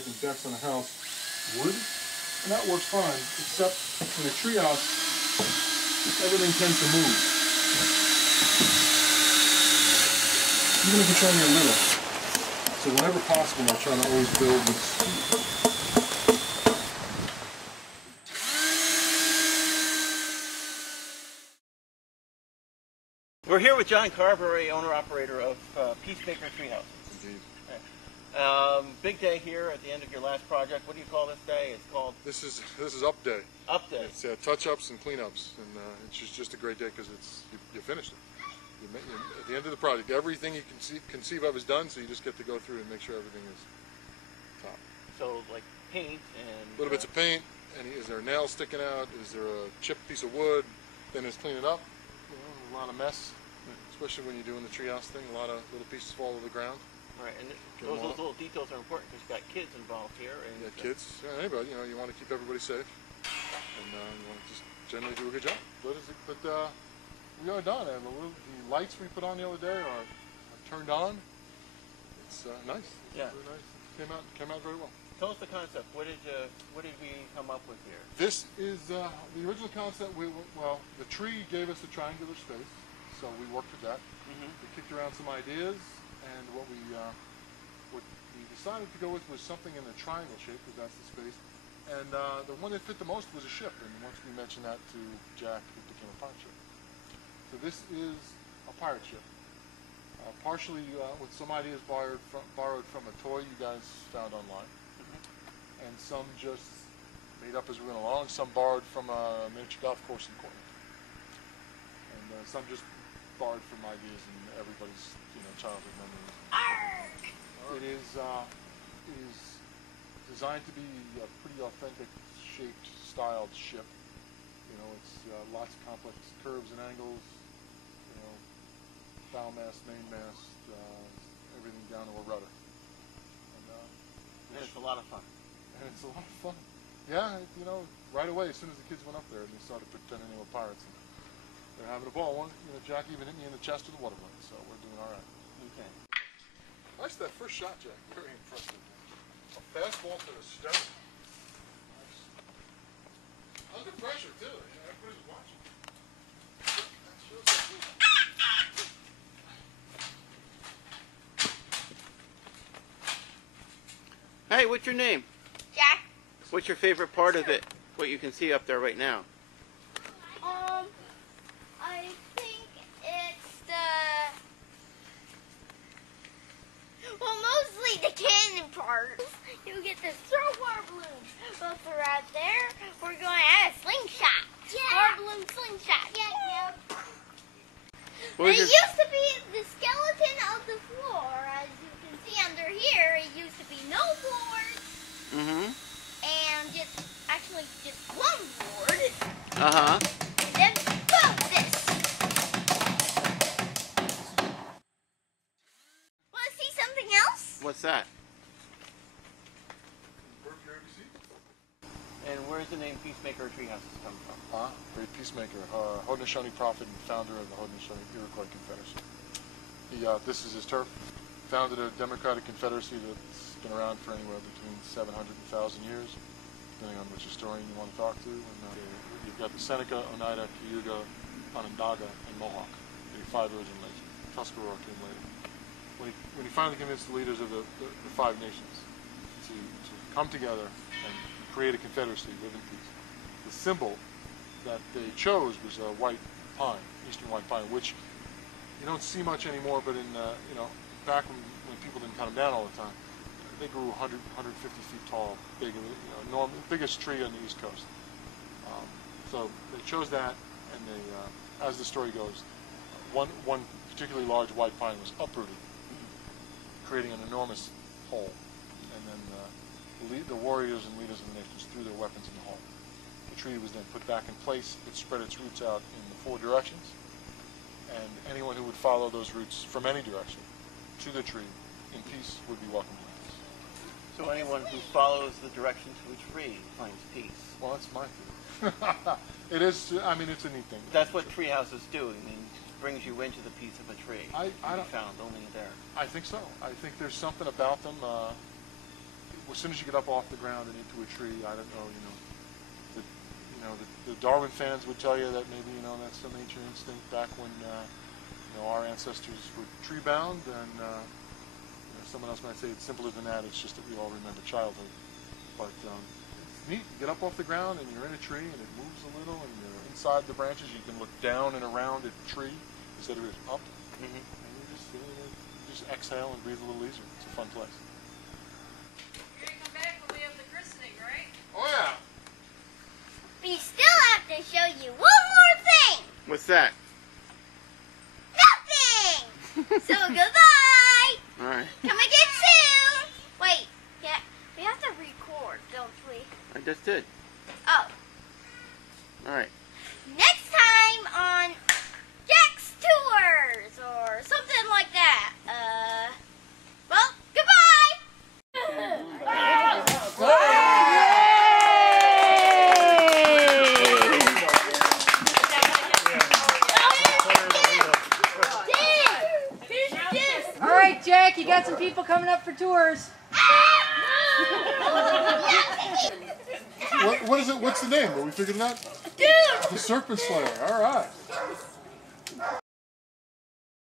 making decks on a house, wood, and that works fine, except in a treehouse, everything tends to move. Even if it's only a little. So whenever possible, I try to always build with speed. We're here with John Carberry, owner-operator of Peacemaker Treehouse. Indeed. Big day here at the end of your last project. What do you call this day? It's called... This is up day. Up day. It's touch-ups and cleanups, and it's just a great day because you finished it. At the end of the project, everything you can conceive of is done, so you just get to go through and make sure everything is top. So, like paint and... Little bits of paint, and is there a nail sticking out? Is there a chipped piece of wood? Then it's cleaning up. You know, a lot of mess, especially when you're doing the treehouse thing. A lot of little pieces fall to the ground. Right, and those little details are important because you've got kids involved here. And yeah, kids, anybody. You know, you want to keep everybody safe, and you want to just generally do a good job. But we are done, and the lights we put on the other day are turned on. It's nice. It's really nice. It came out very well. Tell us the concept. What did we come up with here? This is the original concept. The tree gave us a triangular space, so we worked with that. We kicked around some ideas, and what we decided to go with was something in a triangle shape, because that's the space. And the one that fit the most was a ship. And once we mentioned that to Jack, it became a pirate ship. So this is a pirate ship. Partially with some ideas borrowed from a toy you guys found online. And some just made up as we went along. Some borrowed from a miniature golf course in Cortland. And some just borrowed from ideas in everybody's childhood memories. It is designed to be a pretty authentic shaped, styled ship. You know, it's lots of complex curves and angles. You know, bow mast, main mast, everything down to a rudder. And it's a lot of fun. And it's a lot of fun. Yeah, you know, right away, as soon as the kids went up there, they started pretending they were pirates. And they're having a ball. Jack even hit me in the chest with a water balloon, so we're doing all right. Okay. Nice that first shot, Jack. Very impressive. A fastball to the stone. Nice. Under pressure, too. Everybody's watching. That shows up. Hey, what's your name? Jack. What's your favorite part of it? What you can see up there right now? I think it's mostly the cannon part. You get to throw water balloons. We'll throw out there. We're going to add a slingshot. Yeah. Water balloon slingshot. Yeah. It used to be the skeleton of the floor. As you can see under here, it used to be no floors. And just one board. And then boom, this. Want to see something else? What's that? And where's the name Peacemaker Treehouses come from? Great Peacemaker, Haudenosaunee prophet and founder of the Haudenosaunee Iroquois Confederacy. This is his turf. Founded a democratic confederacy that's been around for anywhere between 700 and 1,000 years, depending on which historian you want to talk to. And you've got the Seneca, Oneida, Cayuga, Onondaga, and Mohawk, the 5 Virgin Nations. Tuscarora came later. When he finally convinced the leaders of the 5 nations to come together and create a confederacy, live in peace, the symbol that they chose was a white pine, eastern white pine, which you don't see much anymore, but in back when people didn't cut them down all the time, they grew 150 feet tall, big, biggest tree on the East Coast. So they chose that, and they, as the story goes, one particularly large white pine was uprooted, creating an enormous hole, and then the warriors and leaders of the nations threw their weapons in the hole. The tree was then put back in place. It spread its roots out in the 4 directions, and anyone who would follow those roots from any direction to the tree in peace would be welcome to peace. So anyone who follows the direction to a tree finds peace. Well, that's my theory. It is. I mean, it's a neat thing. That's what treehouses do. I mean, it brings you into the peace of a tree. I don't found only there. I think so. I think there's something about them. as soon as you get up off the ground and into a tree, I don't know, the Darwin fans would tell you that maybe, that's some ancient instinct back when, our ancestors were tree bound, and someone else might say it's simpler than that. It's just that we all remember childhood. But it's neat. You get up off the ground and you're in a tree and it moves a little, and you're inside the branches. You can look down and around at the tree instead of it up, and you just exhale and breathe a little easier. It's a fun place. You're gonna come back when we have the christening, right? Oh yeah. We still have to show you one more thing. What's that? Nothing. So goodbye. All right. Come again soon. Wait, yeah, we have to record, don't we? I just did. Oh. All right. Next time on Jack's Tours or something like that. Well, goodbye. All right, Jack, you got some people coming up for tours. What is it? What's the name? Have we figured it out? Dude. The Serpent Slayer. All right.